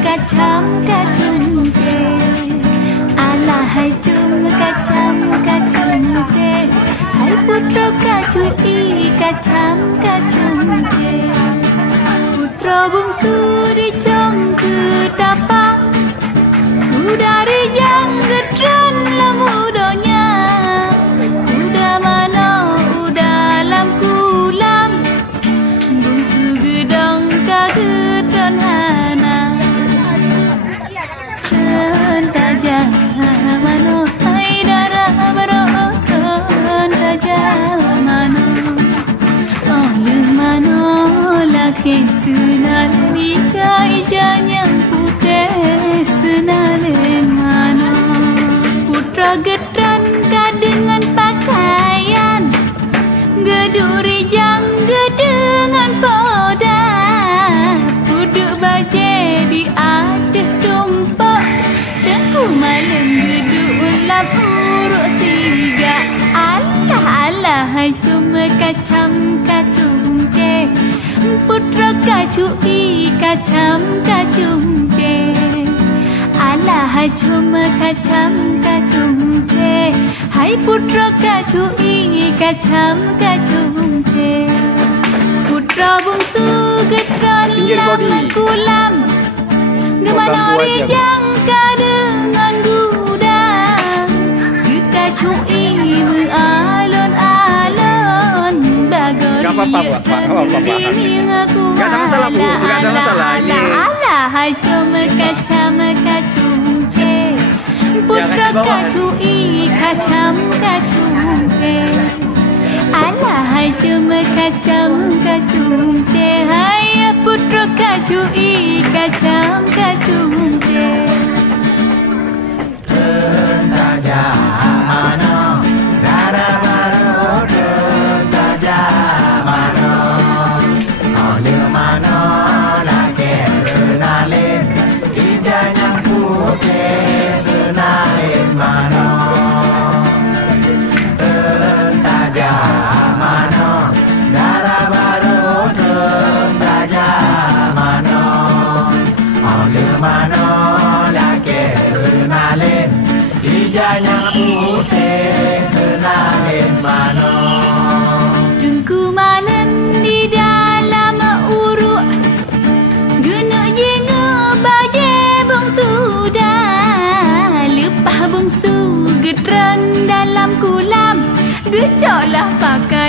Kacam kacung je, alah hai cum kacam kacung je, hai putra kacui kacam kacung je. Putra bungsu dijong kedapang, kuda rijang gedran lamudonya, kuda mana udah lam kulam, bungsu gedang kagedon hana. Mano hai darah baroton tajal mano oleh mano laki senal nikai janyang putih senale mano putra gedran dengan pakaian geduri jang gedengan poda duduk baje di atas tumpah ku malam duduk ulam urut tiga alah alah hai cuma kacam kacung je putra kacui kacam kacung je alah hai cuma kacam kacung je hai putra kacui kacam kacung je putra bungsu gedran lama kulam gemana rijang dengan gudang kita cui alon-alon bagai diri aku ala hai cuma kacam kacung je putra kacui kacam kacung je ala hai cuma kacam kacung je hai putra kacui kacam kacung je. Mano, darah baru tajam mano, oleh mano laki senalin, ijanya putih senalin mano, tajam mano, darah baru tajam mano, oleh mano laki senalin. Ijanya putih senalin mano Dengku malam di dalam uruk Guna jenga baje bungsu dah Lepah bungsu gedran dalam kulam Gejoklah pakai